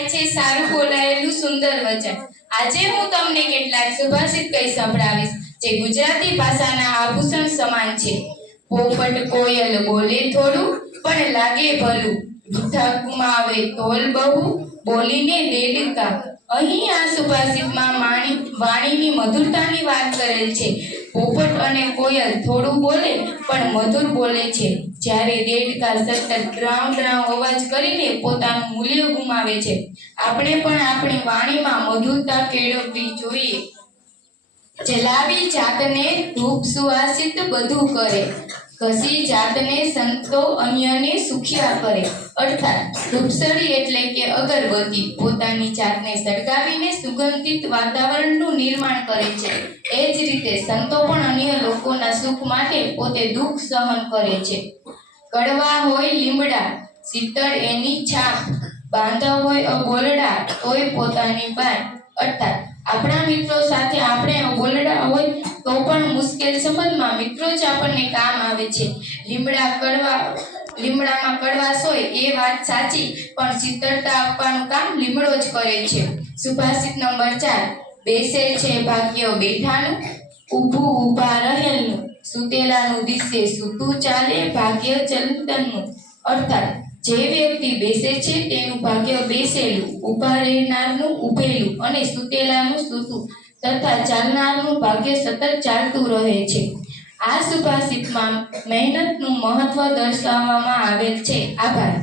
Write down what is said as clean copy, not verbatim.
થાય છે સારું બોલાયેલું સુંદર વચન। આજે હું તમને કેટલાક સુભાષિત કહી સંભળાવીશ જે ગુજરાતી ભાષાના આભૂષણ સમાન છે। પોપટ કોયલ બોલે થોડું પણ લાગે ભલું, વૃથા ગુમાવે તોલ બહુ, બોલીને દેડકા। અહીં આ સુભાષિતમાં વાણીની મધુરતાની વાત કરેલ છે। પોપટ અને કોયલ થોડું બોલે પણ મધુર બોલે છે, જ્યારે દેડકા સતત ડ્રાઉ ડ્રાઉ અવાજ કરીને પોતાનું મૂલ્ય ગુમાવે છે। આપણે પણ આપણી વાણીમાં મધુરતા કેળવવી જોઈએ। જલાવી જાતને ધૂપ સુવાસિત બધું કરે, ઘસી જાતને સંતો અન્યને સુખ્યા કરે। અર્થાત ધૂપસળી એટલે કે અગરબત્તી પોતાની જાતને સળગાવીને સુગંધિત વાતાવરણનું નિર્માણ કરે છે। એ જ રીતે સંતો પણ અન્ય લોકોના સુખ માટે પોતે દુઃખ સહન કરે છે। કડવા હોય લીમડા શીતળ એની છાપ, બાંધા હોય અબોલડા તોય પોતાની બાત। અર્થાત આપણા મિત્રો સાથે આપણે અબોલડા હોય તો પણ મુશ્કેલ સમયમાં મિત્રો જ આપણને કામ આવે છે। લીમડામાં કડવાશ હોય એ વાત સાચી, પણ શીતળતા આપવાનું કામ લીમડો જ કરે છે। સુભાષિત નંબર 4, બેસે છે ભાગ્ય બેઠાનું, ઊભું ઊભા રહેલનું, સૂતેલાનું દિશે સૂતું ચાલે ભાગ્ય ચિંતનનું। અર્થાત જે વ્યક્તિ બેસે છે તેનું ભાગ્ય બેસેલું, ઊભા રહેનારનું ઊભેલું અને સૂતેલાનું સૂતું તથા ચાલનારનું ભાગ્ય સતત ચાલતું રહે છે। આ સુભાષિતમાં મહેનતનું મહત્વ દર્શાવવામાં આવેલ છે। આભાર।